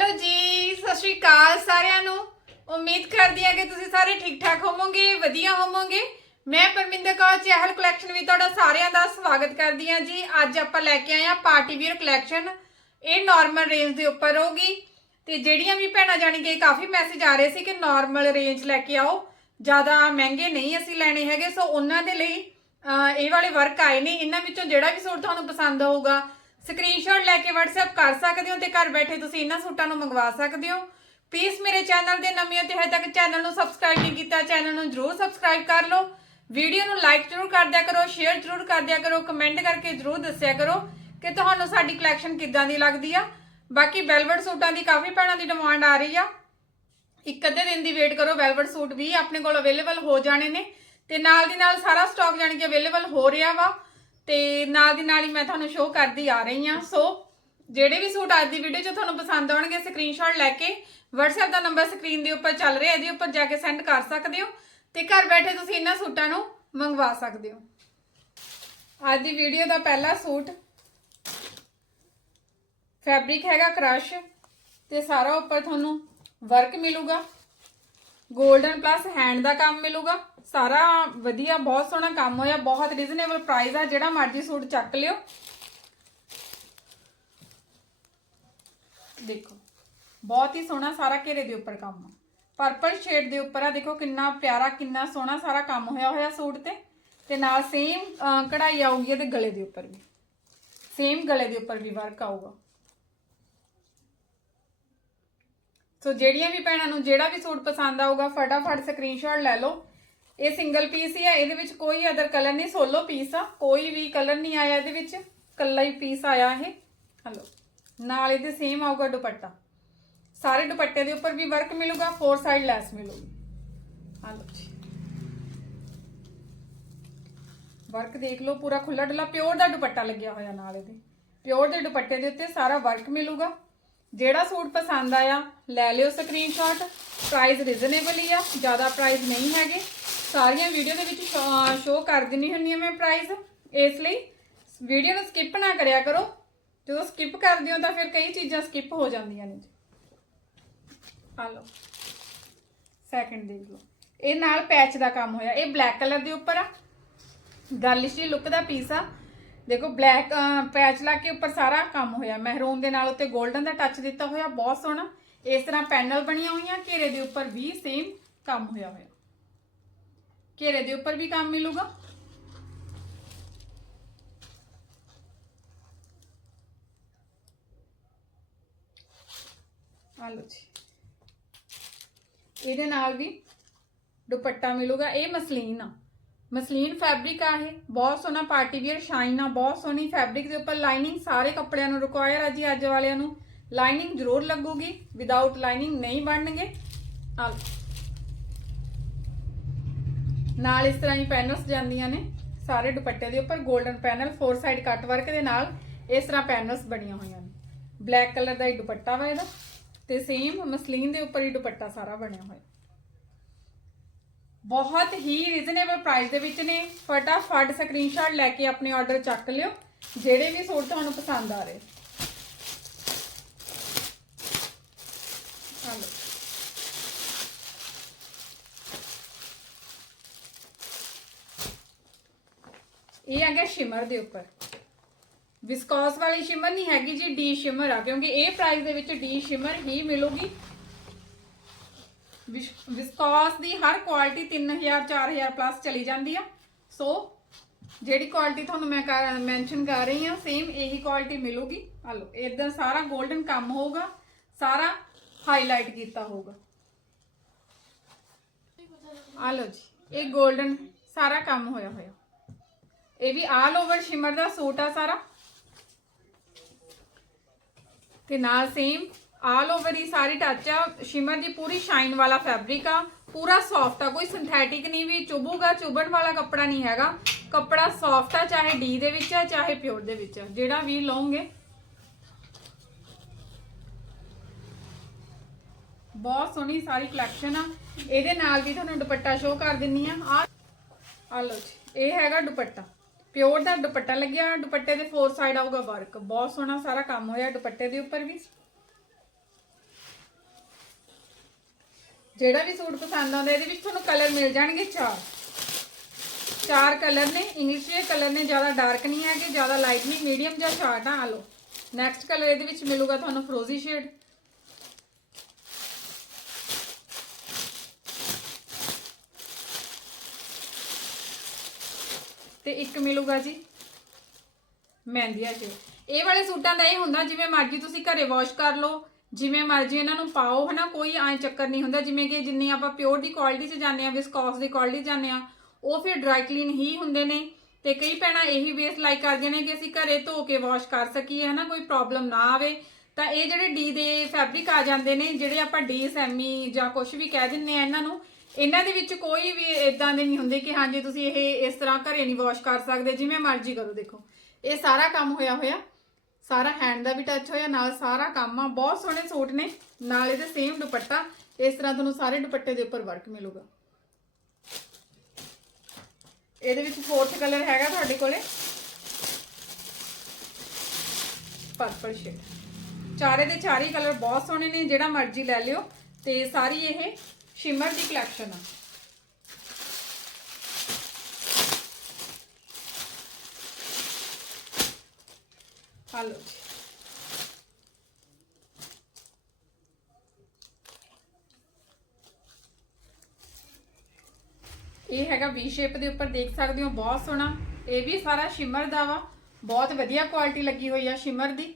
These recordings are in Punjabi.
ਹੈਲੋ ਜੀ, ਸਤਿ ਸ਼੍ਰੀ ਅਕਾਲ ਸਾਰਿਆਂ ਨੂੰ। ਉਮੀਦ ਕਰਦੀ ਹਾਂ ਕਿ ਤੁਸੀਂ ਸਾਰੇ ਠੀਕ ਠਾਕ ਹੋਵੋਗੇ, ਵਧੀਆ ਹੋਵੋਗੇ। ਮੈਂ ਪਰਮਿੰਦਰ ਕੌਰ, ਚਹਿਲ ਕਲੈਕਸ਼ਨ ਵਿੱਚ ਤੁਹਾਡਾ ਸਾਰਿਆਂ ਦਾ ਸਵਾਗਤ ਕਰਦੀ ਹਾਂ ਜੀ। ਅੱਜ ਆਪਾਂ ਲੈ ਕੇ ਆਏ ਹਾਂ ਪਾਰਟੀ ਵੀਅਰ ਕਲੈਕਸ਼ਨ ਇਹ ਨਾਰਮਲ ਰੇਂਜ ਦੇ ਉੱਪਰ ਹੋਊਗੀ। ਤੇ ਜਿਹੜੀਆਂ ਵੀ ਭੈਣਾਂ ਜਾਣੀ ਕਿ ਕਾਫੀ ਮੈਸੇਜ ਆ ਰਹੇ ਸੀ ਕਿ ਨਾਰਮਲ ਰੇਂਜ ਲੈ ਕੇ ਆਓ। ਜ਼ਿਆਦਾ ਮਹਿੰਗੇ ਨਹੀਂ ਅਸੀਂ ਲੈਣੇ ਹੈਗੇ, ਸੋ ਉਹਨਾਂ ਦੇ ਲਈ ਇਹ ਵਾਲੇ ਵਰਕ ਆਏ ਨੇ। ਇਹਨਾਂ ਵਿੱਚੋਂ ਜਿਹੜਾ ਵੀ ਸੂਟ ਤੁਹਾਨੂੰ ਪਸੰਦ ਹੋਊਗਾ ਸਕਰੀਨਸ਼ਾਟ ਲੈ ਕੇ WhatsApp ਕਰ ਸਕਦੇ ਹੋ ਤੇ ਘਰ ਬੈਠੇ ਤੁਸੀਂ ਇਹਨਾਂ ਸੂਟਾਂ ਨੂੰ ਮੰਗਵਾ ਸਕਦੇ ਹੋ। ਪਲੀਜ਼ ਮੇਰੇ ਚੈਨਲ ਦੇ ਨਵੇਂ ਹੋ ਤੇ ਹਜੇ ਤੱਕ ਚੈਨਲ ਨੂੰ ਸਬਸਕ੍ਰਾਈਬ ਨਹੀਂ ਕੀਤਾ ਚੈਨਲ ਨੂੰ ਜਰੂਰ ਸਬਸਕ੍ਰਾਈਬ ਕਰ ਲਓ। ਵੀਡੀਓ ਨੂੰ ਲਾਈਕ ਜਰੂਰ ਕਰ ਦਿਆ ਕਰੋ ਸ਼ੇਅਰ ਜਰੂਰ ਕਰ ਦਿਆ ਕਰੋ ਕਮੈਂਟ ਕਰਕੇ ਜਰੂਰ ਦੱਸਿਆ ਕਰੋ ਕਿ ਤੁਹਾਨੂੰ ਸਾਡੀ ਕਲੈਕਸ਼ਨ ਕਿੱਦਾਂ ਦੀ ਲੱਗਦੀ ਆ। ਬਾਕੀ ਵੈਲਵਟ ਸੂਟਾਂ ਦੀ ਕਾਫੀ ਭੈਣਾਂ ਦੀ ਡਿਮਾਂਡ ਆ ਰਹੀ ਆ। ਇੱਕ ਅੱਧੇ ਦਿਨ ਦੀ ਵੇਟ ਕਰੋ ਵੈਲਵਟ ਸੂਟ ਵੀ ਆਪਣੇ ਕੋਲ ਅਵੇਲੇਬਲ ਹੋ ਜਾਣੇ ਨੇ ਤੇ ਨਾਲ ਦੀ ਨਾਲ ਸਾਰਾ ਸਟਾਕ ਜਾਣੀ ਕਿ ਅਵੇਲੇਬਲ ਹੋ ਰਿਹਾ ਵਾ। ਤੇ ਨਾਲ ਦੀ ਨਾਲ ਹੀ ਮੈਂ ਤੁਹਾਨੂੰ ਸ਼ੋਅ ਕਰਦੀ ਆ ਰਹੀ ਹਾਂ। ਸੋ ਜਿਹੜੇ ਵੀ ਸੂਟ ਅੱਜ ਦੀ ਵੀਡੀਓ 'ਚ ਤੁਹਾਨੂੰ ਪਸੰਦ ਆਉਣਗੇ ਸਕਰੀਨਸ਼ਾਟ ਲੈ ਕੇ WhatsApp ਦਾ ਨੰਬਰ ਸਕਰੀਨ ਦੇ ਉੱਪਰ ਚੱਲ ਰਿਹਾ, ਇਹਦੇ ਉੱਪਰ ਜਾ ਕੇ ਸੈਂਡ ਕਰ ਸਕਦੇ ਹੋ ਤੇ ਘਰ ਬੈਠੇ ਤੁਸੀਂ ਇਹਨਾਂ ਸੂਟਾਂ ਨੂੰ ਮੰਗਵਾ ਸਕਦੇ ਹੋ। ਅੱਜ ਦੀ ਵੀਡੀਓ ਦਾ ਪਹਿਲਾ ਸੂਟ ਫੈਬਰਿਕ ਹੈਗਾ ਕ੍ਰਸ਼ ਤੇ ਸਾਰਾ ਉੱਪਰ ਤੁਹਾਨੂੰ ਵਰਕ ਮਿਲੂਗਾ। 골ਡਨ ਪਲੱਸ ਹੈਂਡ ਦਾ ਕੰਮ ਮਿਲੂਗਾ। ਸਾਰਾ ਵਧੀਆ, ਬਹੁਤ ਸੋਹਣਾ ਕੰਮ ਹੋਇਆ, ਬਹੁਤ ਰੀਜ਼ਨੇਬਲ ਪ੍ਰਾਈਸ ਆ, ਜਿਹੜਾ ਮਰਜ਼ੀ ਸੂਟ ਚੱਕ ਲਿਓ। ਦੇਖੋ, ਬਹੁਤ ਹੀ ਸੋਹਣਾ ਸਾਰਾ ਘੇਰੇ ਦੇ ਉੱਪਰ ਕੰਮ ਆ। ਪਰਪਲ ਸ਼ੇਡ ਦੇ ਉੱਪਰ ਆ, ਦੇਖੋ ਕਿੰਨਾ ਪਿਆਰਾ, ਕਿੰਨਾ ਸੋਹਣਾ ਸਾਰਾ ਕੰਮ ਹੋਇਆ ਹੋਇਆ ਸੂਟ ਤੇ। ਤੇ ਨਾਲ ਸੇਮ ਕਢਾਈ ਆਊਗੀ ਇਹਦੇ ਗਲੇ ਦੇ ਉੱਪਰ ਵੀ। ਸੇਮ ਗਲੇ ਦੇ ਉੱਪਰ ਵੀ ਵਰਕ ਆਊਗਾ। ਸੋ ਜਿਹੜੀਆਂ ਵੀ ਭੈਣਾਂ ਨੂੰ ਜਿਹੜਾ ਵੀ ਸੂਟ ਪਸੰਦ ਆਊਗਾ, ਫਟਾਫਟ ਸਕਰੀਨਸ਼ਾਟ ਲੈ ਲਓ। ਇਹ ਸਿੰਗਲ ਪੀਸ ਹੀ ਆ, ਇਹਦੇ ਵਿੱਚ ਕੋਈ ਅਦਰ ਕਲਰ ਨਹੀਂ ਸੋਲੋ ਪੀਸ ਆ। ਕੋਈ ਵੀ ਕਲਰ ਨਹੀਂ ਆਇਆ ਇਹਦੇ ਵਿੱਚ। ਕੱਲਾ ਹੀ ਪੀਸ ਆਇਆ ਇਹ। ਹਲੋ ਨਾਲ ਇਹਦੇ ਸੇਮ ਆਊਗਾ ਦੁਪੱਟਾ। ਸਾਰੇ ਦੁਪੱਟੇ ਦੇ ਉੱਪਰ ਵੀ ਵਰਕ ਮਿਲੂਗਾ ਫੋਰ ਸਾਈਡ ਲੈਸ ਮਿਲੂਗੀ। ਹਲੋ ਜੀ ਵਰਕ ਦੇਖ ਲਓ, ਪੂਰਾ ਖੁੱਲਾ ਡੁੱਲਾ ਪਿਓਰ ਦਾ ਦੁਪੱਟਾ ਲੱਗਿਆ ਹੋਇਆ ਨਾਲ ਇਹਦੇ। ਪਿਓਰ ਦੇ ਦੁਪੱਟੇ ਦੇ ਉੱਤੇ ਸਾਰਾ ਵਰਕ ਮਿਲੂਗਾ। ਜਿਹੜਾ ਸੂਟ ਪਸੰਦ ਆਇਆ, ਲੈ ਲਿਓ ਸਕਰੀਨਸ਼ਾਟ ਪ੍ਰਾਈਸ ਰੀਜ਼ਨੇਬਲ ਹੀ ਆ, ਜ਼ਿਆਦਾ ਪ੍ਰਾਈਸ ਨਹੀਂ ਹੈਗੇ। ਸਾਰੀਆਂ ਵੀਡੀਓ ਦੇ ਵਿੱਚ ਸ਼ੋਅ ਕਰ ਦਿੰਨੀ ਹੁੰਨੀ ਆ ਮੈਂ ਪ੍ਰਾਈਸ ਇਸ ਲਈ ਵੀਡੀਓ ਨੂੰ ਸਕਿਪ ਨਾ ਕਰਿਆ ਕਰੋ। ਜਦੋਂ ਸਕਿਪ ਕਰਦੇ ਹੋ ਤਾਂ ਫਿਰ ਕਈ ਚੀਜ਼ਾਂ ਸਕਿਪ ਹੋ ਜਾਂਦੀਆਂ ਨੇ ਆ ਲਓ। ਸੈਕਿੰਡ ਦੇਖ ਲਓ। ਇਹ ਨਾਲ ਪੈਚ ਦਾ ਕੰਮ ਹੋਇਆ। ਇਹ ਬਲੈਕ ਕਲਰ ਦੇ ਉੱਪਰ ਆ। ਗਰਲਿਸ਼ ਜੀ ਲੁੱਕ ਦਾ ਪੀਸ ਆ। ਦੇਖੋ ਬਲੈਕ ਪੈਚ ਲਾ ਕੇ ਉੱਪਰ ਸਾਰਾ ਕੰਮ ਹੋਇਆ। ਮਹਿਰੂਨ ਦੇ ਨਾਲ ਉੱਤੇ 골ਡਨ ਦਾ ਟੱਚ ਦਿੱਤਾ ਹੋਇਆ, ਬਹੁਤ ਸੋਹਣਾ। ਇਸ ਤਰ੍ਹਾਂ ਪੈਨਲ ਬਣੀਆਂ ਹੋਈਆਂ, ਘੇਰੇ ਦੇ ਉੱਪਰ ਵੀ ਸੇਮ ਕੰਮ ਹੋਇਆ ਹੋਇਆ। ਘੇਰੇ ਦੇ ਉੱਪਰ ਵੀ ਕੰਮ ਮਿਲੂਗਾ। ਆ ਲਓ ਜੀ। ਇਹਦੇ ਨਾਲ ਵੀ ਦੁਪੱਟਾ ਮਿਲੂਗਾ, ਇਹ ਮਸਲੀਨ ਆ। ਮਸਲੀਨ ਫੈਬਰਿਕ ਆ ਇਹ। ਬਹੁਤ ਸੋਹਣਾ ਪਾਰਟੀ ਵੇਅਰ ਸ਼ਾਈਨ ਆ, ਬਹੁਤ ਸੋਹਣੀ ਫੈਬਰਿਕ ਦੇ ਉੱਪਰ ਲਾਈਨਿੰਗ ਸਾਰੇ ਕੱਪੜਿਆਂ ਨੂੰ ਰਿਕੁਆਇਰ ਆ ਜੀ ਅੱਜ ਵਾਲਿਆਂ ਨੂੰ। ਲਾਈਨਿੰਗ ਜ਼ਰੂਰ ਲੱਗੂਗੀ। ਵਿਦਆਊਟ ਲਾਈਨਿੰਗ ਨਹੀਂ ਬਣਨਗੇ। ਆ ਨਾਲ ਇਸ ਤਰ੍ਹਾਂ ਹੀ ਪੈਨਲਸ ਜਾਂਦੀਆਂ ਨੇ। ਸਾਰੇ ਦੁਪੱਟੇ ਦੇ ਉੱਪਰ golden panel four side cut work ਦੇ ਨਾਲ ਇਸ ਤਰ੍ਹਾਂ ਪੈਨਲਸ ਬਣੀਆਂ ਹੋਈਆਂ ਨੇ। ਬਲੈਕ ਕਲਰ ਦਾ ਹੀ ਦੁਪੱਟਾ ਵਾ ਇਹਦਾ। ਤੇ ਸੇਮ ਮਸਲੀਨ ਦੇ ਉੱਪਰ ਹੀ ਦੁਪੱਟਾ ਸਾਰਾ ਬਣਿਆ ਹੋਇਆ। ਬਹੁਤ ਹੀ ਰੀਜ਼ਨੇਬਲ ਪ੍ਰਾਈਸ ਦੇ ਵਿੱਚ ਨੇ। ਫਟਾਫਟ ਸਕਰੀਨਸ਼ਾਟ ਲੈ ਕੇ ਆਪਣੇ ਆਰਡਰ ਚੱਕ ਲਿਓ, ਜਿਹੜੇ ਵੀ ਸੂਟ ਤੁਹਾਨੂੰ ਪਸੰਦ ਆ ਰਹੇ। ਆ ਇਹ ਆ ਗਿਆ ਸ਼ਿਮਰ ਦੇ ਉੱਪਰ। ਵਿਸਕੋਸ ਵਾਲੀ ਸ਼ਿਮਰ ਨਹੀਂ ਹੈਗੀ ਜੀ ਡੀ ਸ਼ਿਮਰ ਆ, ਕਿਉਂਕਿ ਇਹ ਪ੍ਰਾਈਸ ਦੇ ਵਿੱਚ ਡੀ ਸ਼ਿਮਰ ਹੀ ਮਿਲੂਗੀ। ਵਿਸਕੋਸ ਦੀ ਹਰ ਕੁਆਲਿਟੀ 3000 4000 ਪਲੱਸ ਚਲੀ ਜਾਂਦੀ ਆ ਸੋ ਜਿਹੜੀ ਕੁਆਲਿਟੀ ਤੁਹਾਨੂੰ ਮੈਂ ਮੈਂਸ਼ਨ ਕਰ ਰਹੀ ਆ ਸੇਮ ਇਹੀ ਕੁਆਲਿਟੀ ਮਿਲੂਗੀ ਆ ਲਓ ਇਦਾਂ ਸਾਰਾ 골ਡਨ ਕੰਮ ਹੋਊਗਾ ਸਾਰਾ ਹਾਈਲਾਈਟ ਕੀਤਾ ਹੋਊਗਾ ਆ ਲਓ ਜੀ ਇਹ 골ਡਨ ਸਾਰਾ ਕੰਮ ਹੋਇਆ ਹੋਇਆ ਇਹ ਵੀ ਆਲ ਓਵਰ ਸ਼ਿਮਰ ਦਾ ਸੂਟ ਆ ਸਾਰਾ ਤੇ ਨਾਲ ਸੇਮ ਆਲ ਓਵਰ ਹੀ ਸਾਰੀ ਟੱਚ ਆ। ਸ਼ਿਮਰ ਦੀ ਪੂਰੀ ਸ਼ਾਈਨ ਵਾਲਾ ਫੈਬਰਿਕ ਆ। ਪੂਰਾ ਸੌਫਟ ਆ। ਕੋਈ ਸਿੰਥੈਟਿਕ ਨਹੀਂ ਵੀ ਚੁਭੂਗਾ, ਚੁਭਣ ਵਾਲਾ ਕੱਪੜਾ ਨਹੀਂ ਹੈਗਾ। ਕੱਪੜਾ ਸੌਫਟ ਆ, ਚਾਹੇ ਡੀ ਦੇ ਵਿੱਚ ਆ, ਚਾਹੇ ਪਿਓਰ ਦੇ ਵਿੱਚ ਆ। ਜਿਹੜਾ ਵੀ ਲਓਗੇ। ਬਹੁਤ ਸੋਹਣੀ ਸਾਰੀ ਕਲੈਕਸ਼ਨ ਆ। ਇਹਦੇ ਨਾਲ ਵੀ ਤੁਹਾਨੂੰ ਦੁਪੱਟਾ ਸ਼ੋਅ ਕਰ ਦਿੰਨੀ ਆ। ਆ ਆ ਲਓ ਜੀ। ਇਹ ਹੈਗਾ ਦੁਪੱਟਾ। ਪਿਓਰ ਦਾ ਦੁਪੱਟਾ ਲੱਗਿਆ। ਦੁਪੱਟੇ ਦੇ ਫੋਰ ਸਾਈਡ ਆਊਗਾ ਵਰਕ ਬਹੁਤ ਸੋਹਣਾ ਸਾਰਾ ਕੰਮ ਹੋਇਆ ਦੁਪੱਟੇ ਦੇ ਉੱਪਰ ਵੀ। ਜਿਹੜਾ ਵੀ ਸੂਟ ਪਸੰਦ ਆਉਂਦਾ, ਇਹਦੇ ਵਿੱਚ ਤੁਹਾਨੂੰ ਕਲਰ ਮਿਲ ਜਾਣਗੇ ਚਾਰ। ਚਾਰ ਕਲਰ ਨੇ ਇੰਗਲਿਸ਼ ਦੇ ਕਲਰ ਨੇ, ਜ਼ਿਆਦਾ ਡਾਰਕ ਨਹੀਂ ਹੈਗੇ, ਜ਼ਿਆਦਾ ਲਾਈਟ ਨਹੀਂ ਮੀਡੀਅਮ ਜਾਂ ਸ਼ਾਰਟ ਆ ਲਓ। ਨੈਕਸਟ ਕਲਰ ਇਹਦੇ ਵਿੱਚ ਮਿਲੂਗਾ ਤੁਹਾਨੂੰ ਫਰੋਜ਼ੀ ਸ਼ੇਡ ਤੇ ਇੱਕ ਮਿਲੂਗਾ ਜੀ, ਮਹਿੰਦੀਆ ਸ਼ੇਡ ਇਹ ਵਾਲੇ ਸੂਟਾਂ ਦਾ ਇਹ ਹੁੰਦਾ, ਜਿਵੇਂ ਮਰਜ਼ੀ ਤੁਸੀਂ ਘਰੇ ਵਾਸ਼ ਕਰ ਲਓ ਜਿਵੇਂ ਮਰਜ਼ੀ ਇਹਨਾਂ ਨੂੰ ਪਾਓ, ਹਨਾ? ਕੋਈ ਐ ਚੱਕਰ ਨਹੀਂ ਹੁੰਦਾ। ਜਿਵੇਂ ਕਿ ਜਿੰਨੀ ਆਪਾਂ ਪਿਓਰ ਦੀ ਕੁਆਲਿਟੀ 'ਚ ਜਾਂਦੇ ਆ ਵਿਸਕੋਸ ਦੀ ਕੁਆਲਿਟੀ 'ਚ ਜਾਂਦੇ ਆ ਉਹ ਫਿਰ ਡਰਾਈ ਕਲੀਨ ਹੀ ਹੁੰਦੇ ਨੇ। ਤੇ ਕਈ ਭੈਣਾਂ ਇਹੀ ਬੇਸ ਲਾਈਕ ਕਰਦੀਆਂ ਨੇ ਕਿ ਅਸੀਂ ਘਰੇ ਧੋ ਕੇ ਵਾਸ਼ ਕਰ ਸਕੀਏ, ਹਨਾ? ਕੋਈ ਪ੍ਰੋਬਲਮ ਨਾ ਆਵੇ। ਤਾਂ ਇਹ ਜਿਹੜੇ ਡੀ ਦੇ ਫੈਬਰਿਕ ਆ ਜਾਂਦੇ ਨੇ, ਜਿਹੜੇ ਆਪਾਂ ਡੀ ਸੈਮੀ ਜਾਂ ਕੁਝ ਵੀ ਕਹਿ ਦਿੰਨੇ ਆ ਇਹਨਾਂ ਨੂੰ, ਇਹਨਾਂ ਦੇ ਵਿੱਚ ਕੋਈ ਵੀ ਇਦਾਂ ਦੇ ਨਹੀਂ ਹੁੰਦੇ ਕਿ ਹਾਂਜੀ, ਤੁਸੀਂ ਇਹ ਇਸ ਤਰ੍ਹਾਂ ਘਰੇ ਨਹੀਂ ਵਾਸ਼ ਕਰ ਸਕਦੇ, ਜਿਵੇਂ ਮਰਜ਼ੀ ਕਰੋ, ਦੇਖੋ। ਇਹ ਸਾਰਾ ਕੰਮ ਹੋਇਆ ਹੋਇਆ ਸਾਰਾ ਹੈਂਡ ਦਾ ਵੀ ਟੱਚ ਹੋਇਆ, ਨਾਲ ਸਾਰਾ ਕੰਮ ਆ, ਬਹੁਤ ਸੋਹਣੇ ਸੂਟ ਨੇ, ਨਾਲ ਇਹਦੇ ਸੇਮ ਦੁਪੱਟਾ, ਇਸ ਤਰ੍ਹਾਂ ਤੁਹਾਨੂੰ ਸਾਰੇ ਦੁਪੱਟੇ ਦੇ ਉੱਪਰ ਵਰਕ ਮਿਲੂਗਾ। ਇਹਦੇ ਵਿੱਚ ਫੋਰਥ ਕਲਰ ਹੈਗਾ ਤੁਹਾਡੇ ਕੋਲੇ ਪਰਪਲ ਸ਼ੇਡ ਚਾਰੇ ਦੇ ਚਾਰੇ ਕਲਰ ਬਹੁਤ ਸੋਹਣੇ ਨੇ, ਜਿਹੜਾ ਮਰਜ਼ੀ ਲੈ ਲਿਓ, ਤੇ ਸਾਰੀ ਇਹ ਸ਼ਿਮਰ ਦੀ ਕਲੈਕਸ਼ਨ ਆ। ਹਲੋ ਜੀ ਇਹ ਹੈਗਾ ਵੀ ਸ਼ੇਪ ਦੇ ਉੱਪਰ ਦੇਖ ਸਕਦੇ ਹੋ, ਬਹੁਤ ਸੋਹਣਾ। ਇਹ ਵੀ ਸਾਰਾ ਸ਼ਿਮਰ ਦਾ ਵਾ। ਬਹੁਤ ਵਧੀਆ ਕੁਆਲਿਟੀ ਲੱਗੀ ਹੋਈ ਆ ਸ਼ਿਮਰ ਦੀ।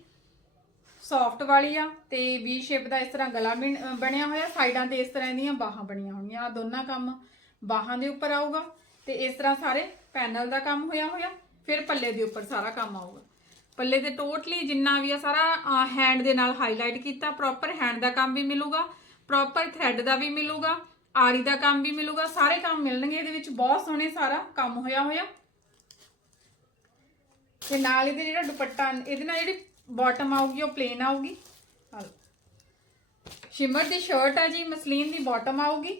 ਸੌਫਟ ਵਾਲੀ ਆ ਤੇ ਵੀ ਸ਼ੇਪ ਦਾ ਇਸ ਤਰ੍ਹਾਂ ਗਲਾ ਬਣ- ਬਣਿਆ ਹੋਇਆ। ਸਾਈਡਾਂ ਤੇ ਇਸ ਤਰ੍ਹਾਂ ਇਹਦੀਆਂ ਬਾਹਾਂ ਬਣੀਆਂ ਹੋਣਗੀਆਂ ਆ ਦੋਨਾਂ ਕੰਮ ਬਾਹਾਂ ਦੇ ਉੱਪਰ ਆਊਗਾ ਤੇ ਇਸ ਤਰ੍ਹਾਂ ਸਾਰੇ ਪੈਨਲ ਦਾ ਕੰਮ ਹੋਇਆ ਹੋਇਆ। ਫਿਰ ਪੱਲੇ ਦੇ ਉੱਪਰ ਸਾਰਾ ਕੰਮ ਆਊਗਾ। ਪੱਲੇ ਤੇ ਟੋਟਲੀ ਜਿੰਨਾ ਵੀ ਆ ਸਾਰਾ ਹੈਂਡ ਦੇ ਨਾਲ ਹਾਈਲਾਈਟ ਕੀਤਾ ਪ੍ਰੋਪਰ ਹੈਂਡ ਦਾ ਕੰਮ ਵੀ ਮਿਲੂਗਾ ਪ੍ਰੋਪਰ ਥ੍ਰੈਡ ਦਾ ਵੀ ਮਿਲੂਗਾ, ਆਰੀ ਦਾ ਕੰਮ ਵੀ ਮਿਲੂਗਾ, ਸਾਰੇ ਕੰਮ ਮਿਲਣਗੇ, ਇਹਦੇ ਵਿੱਚ ਬਹੁਤ ਸੋਹਣੇ ਸਾਰਾ ਕੰਮ ਹੋਇਆ ਹੋਇਆ। ਤੇ ਨਾਲ ਇਹਦੇ ਜਿਹੜਾ ਦੁਪੱਟਾ, ਇਹਦੇ ਨਾਲ ਜਿਹੜੀ ਬਾਟਮ ਆਊਗੀ, ਉਹ ਪਲੇਨ ਆਊਗੀ। ਸ਼ਿਮਰ ਦੀ ਸ਼ਰਟ ਆ ਜੀ, ਮਸਲੀਨ ਦੀ ਬਾਟਮ ਆਊਗੀ।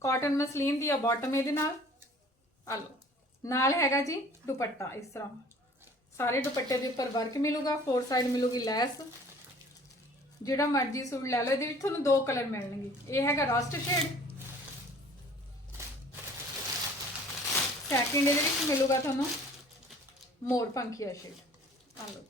ਕਾਟਨ ਮਸਲੀਨ ਦੀ ਆ ਬਾਟਮ ਇਹਦੇ ਨਾਲ। ਆ ਲਓ। ਨਾਲ ਹੈਗਾ ਜੀ ਦੁਪੱਟਾ, ਇਸ ਤਰ੍ਹਾਂ। ਸਾਰੇ ਦੁਪੱਟੇ ਦੇ ਉੱਪਰ ਵਰਕ ਮਿਲੂਗਾ ਫੋਰ ਸਾਈਡ ਮਿਲੂਗੀ ਲੈਸ। ਜਿਹੜਾ ਮਰਜ਼ੀ ਸੂਟ ਲੈ ਲਓ, ਇਹਦੇ ਵਿੱਚ ਤੁਹਾਨੂੰ ਦੋ ਕਲਰ ਮਿਲਣਗੇ। ਇਹ ਹੈਗਾ ਰਸਟ ਸ਼ੇਡ ਸੈਕਿੰਡ ਇਹਦੇ ਵਿੱਚ ਮਿਲੂਗਾ ਤੁਹਾਨੂੰ ਮੋਰ ਪੰਖੀਆ ਸ਼ੇਡ ਆ ਲਓ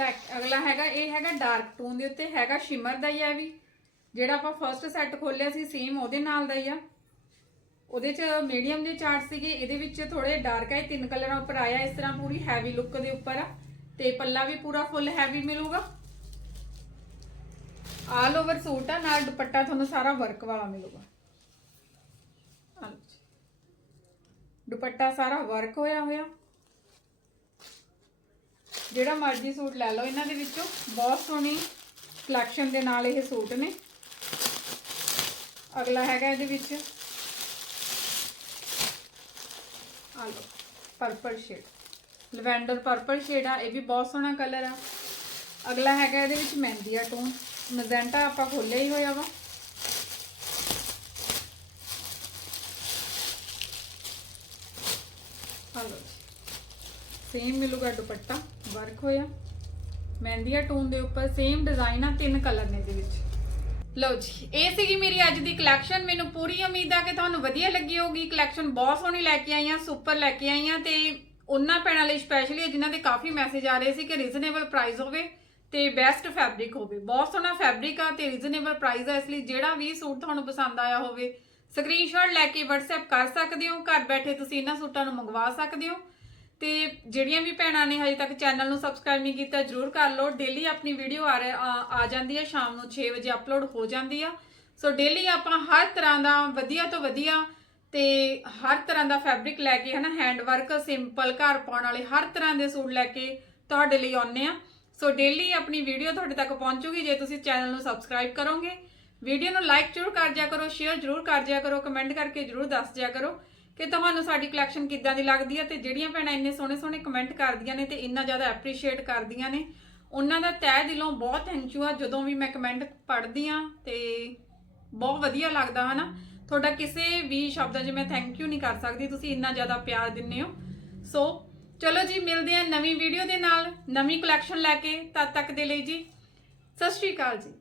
ਸੈਕ ਅਗਲਾ ਹੈਗਾ, ਇਹ ਹੈਗਾ ਡਾਰਕ ਟੂਨ ਦੇ ਉੱਤੇ, ਹੈਗਾ ਸ਼ਿਮਰ ਦਾ ਹੀ ਆ ਵੀ। ਜਿਹੜਾ ਆਪਾਂ ਫਰਸਟ ਸੈੱਟ ਖੋਲਿਆ ਸੀ ਸੇਮ ਉਹਦੇ ਨਾਲ ਦਾ ਹੀ ਆ। ਉਹਦੇ ਚ ਮੀਡੀਅਮ ਦੇ ਚਾਰਟ ਸੀਗੇ, ਇਹਦੇ ਵਿੱਚ ਥੋੜੇ ਡਾਰਕ ਹੈ ਤਿੰਨ ਕਲਰਾਂ ਉੱਪਰ ਆਇਆ, ਇਸ ਤਰ੍ਹਾਂ ਪੂਰੀ ਹੈਵੀ ਲੁੱਕ ਦੇ ਉੱਪਰ ਆ। ਤੇ ਪੱਲਾ ਵੀ ਪੂਰਾ ਫੁੱਲ ਹੈਵੀ ਮਿਲੂਗਾ। ਆਲ ਓਵਰ ਸੂਟ ਆ, ਨਾਲ ਦੁਪੱਟਾ ਤੁਹਾਨੂੰ ਸਾਰਾ ਵਰਕ ਵਾਲਾ ਮਿਲੂਗਾ। ਆਹ ਦੁਪੱਟਾ ਸਾਰਾ ਵਰਕ ਹੋਇਆ ਹੋਇਆ। ਜਿਹੜਾ ਮਰਜ਼ੀ ਸੂਟ ਲੈ ਲਓ, ਇਹਨਾਂ ਦੇ ਵਿੱਚੋਂ ਬਹੁਤ ਸੋਹਣੀ ਕਲੈਕਸ਼ਨ ਦੇ ਨਾਲ ਇਹ ਸੂਟ ਨੇ। ਅਗਲਾ ਹੈਗਾ ਇਹਦੇ ਵਿੱਚ। ਆ ਲਓ purple shade lavender purple shade ਆ, ਇਹ ਵੀ ਬਹੁਤ ਸੋਹਣਾ ਕਲਰ ਆ। ਅਗਲਾ ਹੈਗਾ ਇਹਦੇ ਵਿੱਚ ਮਹਿੰਦੀ ਆ ਟੋਨ ਮਜੈਂਟਾ ਆਪਾਂ ਖੋਲਿਆ ਹੀ ਹੋਇਆ ਵਾ। ਆ ਸੇਮ ਮਿਲੂਗਾ ਦੁਪੱਟਾ। ਵਰਕ ਹੋਇਆ। ਮਹਿੰਦੀਆ ਟੋਨ ਦੇ ਉੱਪਰ ਸੇਮ ਡਿਜ਼ਾਈਨ ਆ ਤਿੰਨ ਕਲਰ ਨੇ ਇਹਦੇ ਵਿੱਚ। ਲਓ ਜੀ, ਇਹ ਸੀਗੀ ਮੇਰੀ ਅੱਜ ਦੀ ਕਲੈਕਸ਼ਨ ਮੈਨੂੰ ਪੂਰੀ ਉਮੀਦ ਆ ਕਿ ਤੁਹਾਨੂੰ ਵਧੀਆ ਲੱਗੀ ਹੋਊਗੀ। ਕਲੈਕਸ਼ਨ ਬਹੁਤ ਸੋਹਣੀ ਲੈ ਕੇ ਆਈ ਆ ਸੁਪਰ ਲੈ ਕੇ ਆਈ ਆ ਤੇ ਉਹਨਾਂ ਪੈਣਾ ਲਈ ਸਪੈਸ਼ਲੀ ਜਿਨ੍ਹਾਂ ਦੇ ਕਾਫੀ ਮੈਸੇਜ ਆ ਰਹੇ ਸੀ ਕਿ ਰੀਜ਼ਨੇਬਲ ਪ੍ਰਾਈਸ ਹੋਵੇ ਤੇ ਬੈਸਟ ਫੈਬਰਿਕ ਹੋਵੇ। ਬਹੁਤ ਸੋਹਣਾ ਫੈਬਰਿਕ ਆ ਤੇ ਰੀਜ਼ਨੇਬਲ ਪ੍ਰਾਈਸ ਆ, ਇਸ ਲਈ ਜਿਹੜਾ ਵੀ ਸੂਟ ਤੁਹਾਨੂੰ ਪਸੰਦ ਆਇਆ ਹੋਵੇ ਸਕਰੀਨਸ਼ਾਟ ਲੈ ਕੇ WhatsApp ਕਰ ਸਕਦੇ ਹੋ। ਘਰ ਬੈਠੇ ਤੁਸੀਂ ਇਹਨਾਂ ਸੂਟਾਂ ਨੂੰ ਮੰਗਵਾ ਸਕਦੇ ਹੋ। ਤੇ ਜਿਹੜੀਆਂ ਵੀ ਭੈਣਾਂ ਨੇ ਹਜੇ ਤੱਕ ਚੈਨਲ ਨੂੰ ਸਬਸਕ੍ਰਾਈਬ ਨਹੀਂ ਕੀਤਾ, ਜਰੂਰ ਕਰ ਲਓ। ਡੇਲੀ ਆਪਣੀ ਵੀਡੀਓ ਆ ਰਿਹਾ- ਆ ਜਾਂਦੀ ਹੈ ਸ਼ਾਮ ਨੂੰ 6 ਵਜੇ ਅਪਲੋਡ ਹੋ ਜਾਂਦੀ ਆ। ਸੋ ਡੇਲੀ ਆਪਾਂ ਹਰ ਤਰ੍ਹਾਂ ਦਾ ਵਧੀਆ ਤੋਂ ਵਧੀਆ ਤੇ ਹਰ ਤਰ੍ਹਾਂ ਦਾ ਫੈਬਰਿਕ ਲੈ ਕੇ ਹਨਾ ਹੈਂਡ ਵਰਕ ਸਿੰਪਲ ਘਰ ਪਾਉਣ ਵਾਲੇ ਹਰ ਤਰ੍ਹਾਂ ਦੇ ਸੂਟ ਲੈ ਕੇ ਤੁਹਾਡੇ ਲਈ ਆਉਂਦੇ ਆ। ਸੋ ਡੇਲੀ ਆਪਣੀ ਵੀਡੀਓ ਤੁਹਾਡੇ ਤੱਕ ਪਹੁੰਚੂਗੀ ਜੇ ਤੁਸੀਂ ਚੈਨਲ ਨੂੰ ਸਬਸਕ੍ਰਾਈਬ ਕਰੋਗੇ। ਵੀਡੀਓ ਨੂੰ ਲਾਈਕ ਜ਼ਰੂਰ ਕਰ ਦਿਆ ਕਰੋ ਸ਼ੇਅਰ ਜ਼ਰੂਰ ਕਰ ਦਿਆ ਕਰੋ ਕਮੈਂਟ ਕਰਕੇ ਜ਼ਰੂਰ ਦੱਸ ਜਿਆ ਕਰੋ। ਕਿ ਤੁਹਾਨੂੰ ਸਾਡੀ ਕਲੈਕਸ਼ਨ ਕਿੱਦਾਂ ਦੀ ਲੱਗਦੀ ਹੈ ਤੇ ਜਿਹੜੀਆਂ ਭੈਣਾਂ ਇੰਨੇ ਸੋਹਣੇ ਸੋਹਣੇ ਕਮੈਂਟ ਕਰਦੀਆਂ ਨੇ ਤੇ ਇੰਨਾ ਜ਼ਿਆਦਾ ਐਪਰੀਸ਼ੀਏਟ ਕਰਦੀਆਂ ਨੇ, ਉਹਨਾਂ ਦਾ ਤਹਿ ਦਿਲੋਂ ਬਹੁਤ ਥੈਂਕ ਯੂ ਆ। ਜਦੋਂ ਵੀ ਮੈਂ ਕਮੈਂਟ ਪੜ੍ਹਦੀ ਆ ਤੇ ਬਹੁਤ ਵਧੀਆ ਲੱਗਦਾ, ਹਨਾ? ਤੁਹਾਡਾ ਕਿਸੇ ਵੀ ਸ਼ਬਦਾਂ 'ਚ ਮੈਂ ਥੈਂਕ ਯੂ ਨਹੀਂ ਕਰ ਸਕਦੀ, ਤੁਸੀਂ ਇੰਨਾ ਜ਼ਿਆਦਾ ਪਿਆਰ ਦਿੰਦੇ ਹੋ। ਸੋ ਚਲੋ ਜੀ, ਮਿਲਦੇ ਆ ਨਵੀਂ ਵੀਡੀਓ ਦੇ ਨਾਲ, ਨਵੀਂ ਕਲੈਕਸ਼ਨ ਲੈ ਕੇ ਤਦ ਤੱਕ ਦੇ ਲਈ ਜੀ। ਸਤਿ ਸ਼੍ਰੀ ਅਕਾਲ ਜੀ।